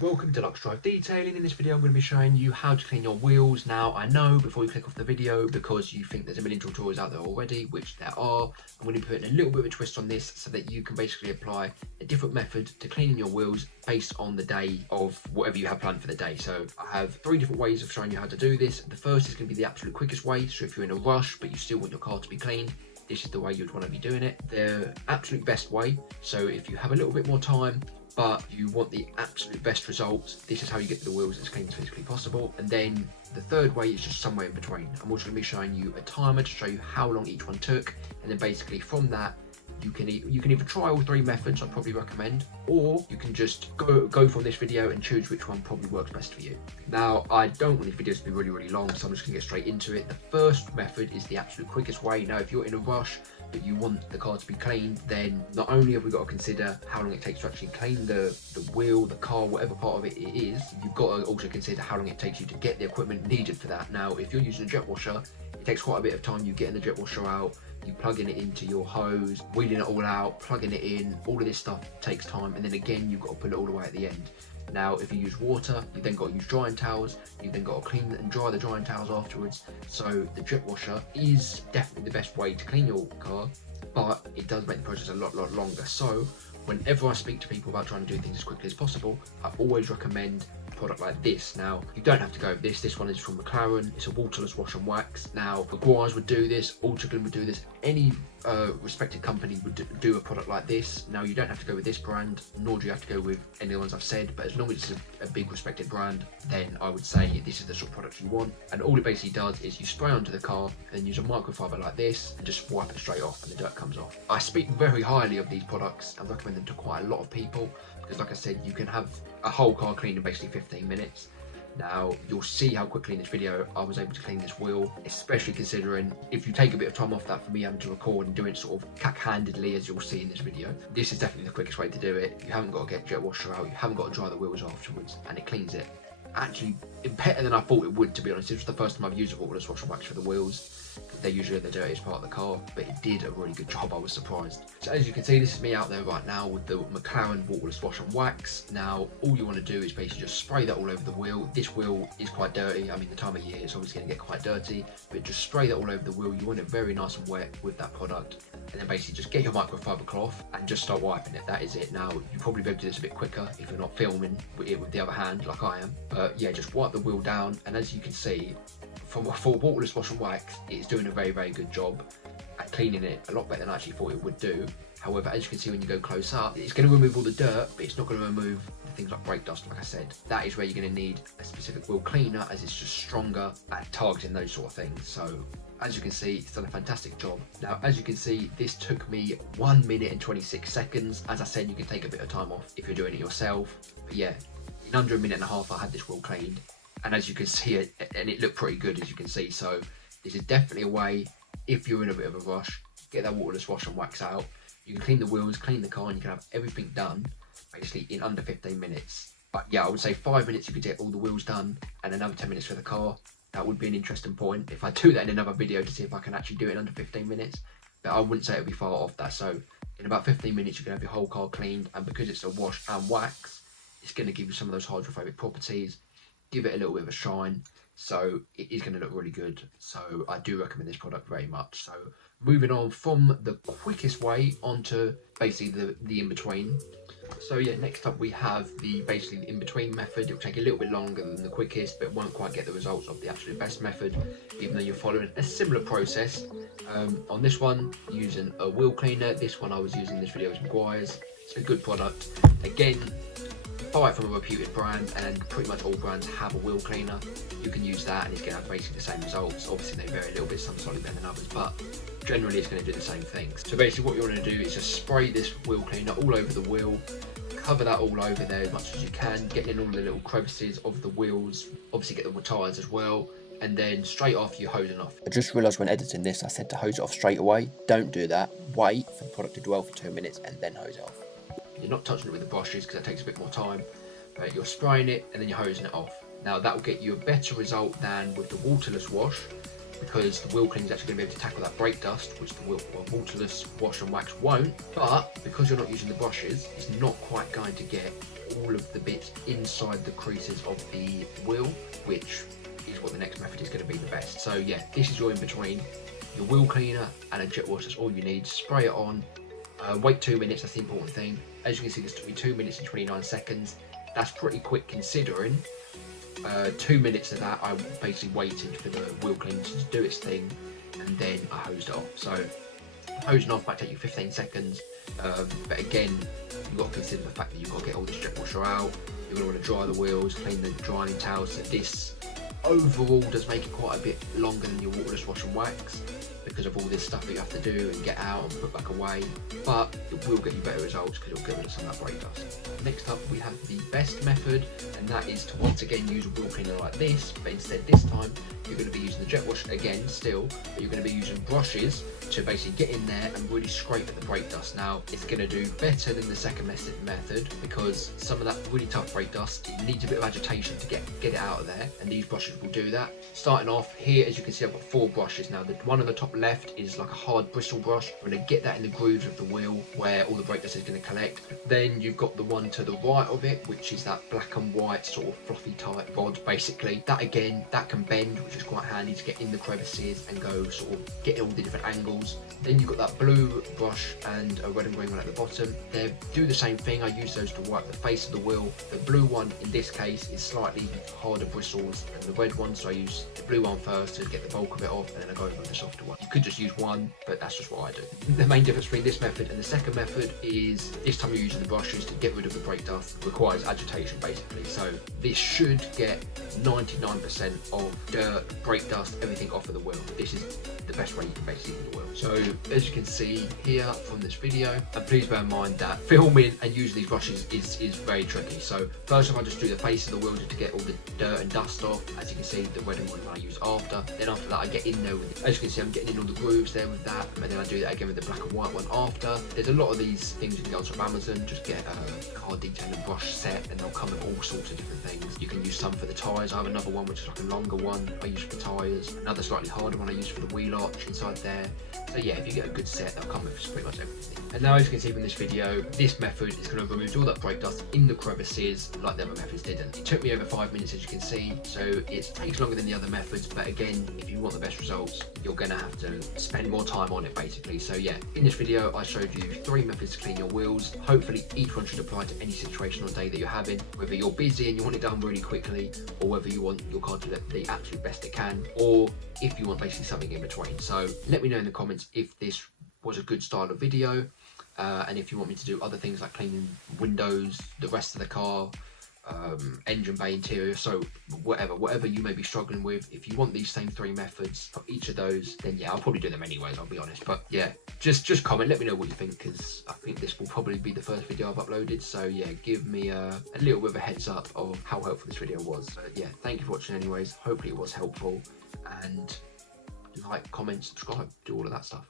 Welcome to Lux Drive Detailing. In this video I'm going to be showing you how to clean your wheels. Now I know before you click off the video, because you think there's a million tutorials out there already, which there are, I'm going to be putting a little bit of a twist on this so that you can basically apply a different method to cleaning your wheels based on the day of whatever you have planned for the day. So I have 3 different ways of showing you how to do this. The first is going to be the absolute quickest way, so if you're in a rush but you still want your car to be cleaned, this is the way you'd want to be doing it. The absolute best way, so if you have a little bit more time but you want the absolute best results, this is how you get the wheels as clean as physically possible. And then the third way is just somewhere in between. I'm also going to be showing you a timer to show you how long each one took, and then basically from that you can either try all 3 methods, I'd probably recommend, or you can just go from this video and choose which one probably works best for you. Now I don't want these videos to be really long, so I'm just going to get straight into it. The first method is the absolute quickest way. Now if you're in a rush but you want the car to be cleaned, then not only have we got to consider how long it takes to actually clean the wheel, the car, whatever part of it is, you've got to also consider how long it takes you to get the equipment needed for that. Now if you're using a jet washer, it takes quite a bit of time. You getting the jet washer out, you plugging it into your hose, wheeling it all out, plugging it in, all of this stuff takes time, and then again you've got to put it all the way at the end. Now if you use water, you then got to use drying towels, you then got to clean and dry the drying towels afterwards. So the jet washer is definitely the best way to clean your car, but it does make the process a lot longer. So whenever I speak to people about trying to do things as quickly as possible, I always recommend a product like this. Now you don't have to go with this one is from McLaren. It's a waterless wash and wax. Now Meguiar's would do this, Ultraglym would do this, any respected company would do a product like this. Now you don't have to go with this brand, nor do you have to go with any of the ones I've said, but as long as it's a big respected brand, then I would say this is the sort of product you want. And all it basically does is you spray onto the car and then use a microfiber like this and just wipe it straight off and the dirt comes off. I speak very highly of these products and recommend them to quite a lot of people because, like I said, you can have a whole car cleaned in basically 15 minutes. Now you'll see how quickly in this video I was able to clean this wheel, especially considering if you take a bit of time off that for me having to record and do it sort of cack-handedly, as you'll see in this video. This is definitely the quickest way to do it. You haven't got to get jet washer out, you haven't got to dry the wheels afterwards, and it cleans it actually better than I thought it would, to be honest. This was the first time I've used a waterless wash and wax for the wheels. They're usually the dirtiest part of the car, but it did a really good job. I was surprised. So as you can see, this is me out there right now with the McLaren waterless wash and wax. Now all you want to do is basically just spray that all over the wheel. This wheel is quite dirty. I mean, the time of year it's obviously going to get quite dirty, but just spray that all over the wheel. You want it very nice and wet with that product, and then basically just get your microfiber cloth and just start wiping it. That is it. Now you probably be able to do this a bit quicker if you're not filming it with the other hand like I am, but yeah, just wipe the wheel down, and as you can see, for waterless wash and wax, it's doing a very good job at cleaning it, a lot better than I actually thought it would do. However, as you can see when you go close up, it's going to remove all the dirt, but it's not going to remove the things like brake dust. Like I said, that is where you're going to need a specific wheel cleaner, as it's just stronger at targeting those sort of things. So as you can see, it's done a fantastic job. Now as you can see, this took me 1 minute and 26 seconds. As I said, you can take a bit of time off if you're doing it yourself, but yeah, in under 1.5 minutes I had this wheel cleaned. And as you can see it, and it looked pretty good, as you can see. So this is definitely a way, if you're in a bit of a rush, get that waterless wash and wax out. You can clean the wheels, clean the car, and you can have everything done basically in under 15 minutes. But yeah, I would say 5 minutes you could get all the wheels done, and another 10 minutes for the car. That would be an interesting point if I do that in another video to see if I can actually do it in under 15 minutes. But I wouldn't say it'd be far off that. So in about 15 minutes you can have your whole car cleaned, and because it's a wash and wax, it's going to give you some of those hydrophobic properties, give it a little bit of a shine, so it is going to look really good. So I do recommend this product very much. So moving on from the quickest way onto basically the in-between. So yeah, next up we have basically the in-between method. It will take a little bit longer than the quickest, but won't quite get the results of the absolute best method, even though you're following a similar process. On this one, using a wheel cleaner. This one I was using in this video is Meguiar's. It's a good product. Again, buy it from a reputed brand, and pretty much all brands have a wheel cleaner. You can use that and it's going to have basically the same results. Obviously they vary a little bit, some slightly better than others, but generally it's going to do the same things. So basically what you want to do is just spray this wheel cleaner all over the wheel, cover that all over there as much as you can, getting in all the little crevices of the wheels, obviously get the tyres as well, and then straight off you're hosing off. I just realised when editing this I said to hose it off straight away. Don't do that. Wait for the product to dwell for 2 minutes and then hose it off. You're not touching it with the brushes because that takes a bit more time, but you're spraying it and then you're hosing it off. Now that will get you a better result than with the waterless wash, because the wheel cleaner is actually going to be able to tackle that brake dust, which the waterless wash and wax won't. But because you're not using the brushes, it's not quite going to get all of the bits inside the creases of the wheel, which is what the next method is going to be the best. So yeah, this is your in between, your wheel cleaner and a jet wash. That's all you need. Spray it on, wait 2 minutes, that's the important thing. As you can see, this took me 2 minutes and 29 seconds. That's pretty quick considering 2 minutes of that I basically waited for the wheel cleaner to do its thing, and then I hosed it off. So hosing off might take you 15 seconds, but again, you've got to consider the fact that you've got to get all this jet washer out. You're going to want to dry the wheels, clean the drying towels. So this overall does make it quite a bit longer than your waterless wash and wax, because of all this stuff that you have to do and get out and put back away, but it will get you better results because it'll get rid of some of that brake dust. Next up, we have the best method, and that is to once again use a wheel cleaner like this, but instead this time you're going to be using the jet wash again still, but you're going to be using brushes to basically get in there and really scrape at the brake dust. Now, it's going to do better than the second method because some of that really tough brake dust, it needs a bit of agitation to get it out of there, and these brushes will do that. Starting off here, as you can see, I've got 4 brushes. Now, the one on the top left is like a hard bristle brush. I'm going to get that in the grooves of the wheel where all the brake dust is going to collect. Then you've got the one to the right of it, which is that black and white sort of fluffy type rod, basically. That again, that can bend, which is quite handy to get in the crevices and go sort of get all the different angles. Then you've got that blue brush and a red and green one at the bottom. They do the same thing. I use those to wipe the face of the wheel. The blue one in this case is slightly harder bristles than the red one, so I use the blue one first to get the bulk of it off, and then I go over with the softer one. You could just use one, but that's just what I do. The main difference between this method and the second method is this time you're using the brushes to get rid of the brake dust. It requires agitation basically. So this should get 99% of dirt, brake dust, everything off of the wheel. This is the best way you can basically clean the wheel. So as you can see here from this video, and please bear in mind that filming and using these brushes is very tricky. So first off, I just do the face of the wheel just to get all the dirt and dust off. As you can see, the red and green one I use after. Then after that, I get in there with it. As you can see, I'm getting in all the grooves there with that, and then I do that again with the black and white one after. There's a lot of these things you can go to Amazon, just get a car detailing brush set, and they'll come with all sorts of different things. You can use some for the tyres. I have another one which is like a longer one I use for the tyres, another slightly harder one I use for the wheel arch inside there. So yeah, if you get a good set, they'll come with pretty much everything. And now, as you can see from this video, this method is going to remove all that brake dust in the crevices like the other methods didn't. It took me over 5 minutes, as you can see, so it takes longer than the other methods, but again, if you want the best results, you're going to have to spend more time on it basically. So yeah, in this video I showed you 3 methods to clean your wheels. Hopefully each one should apply to any situation or day that you're having, whether you're busy and you want it done really quickly, or whether you want your car to look the absolute best it can, or if you want basically something in between. So let me know in the comments if this was a good style of video, and if you want me to do other things like cleaning windows, the rest of the car, engine bay interior, so whatever you may be struggling with. If you want these same 3 methods for each of those, then yeah, I'll probably do them anyways, I'll be honest. But yeah, just comment, let me know what you think, because I think this will probably be the first video I've uploaded. So yeah, give me a little bit of a heads up of how helpful this video was. But yeah, thank you for watching anyways. Hopefully it was helpful, and like, comment, subscribe, do all of that stuff.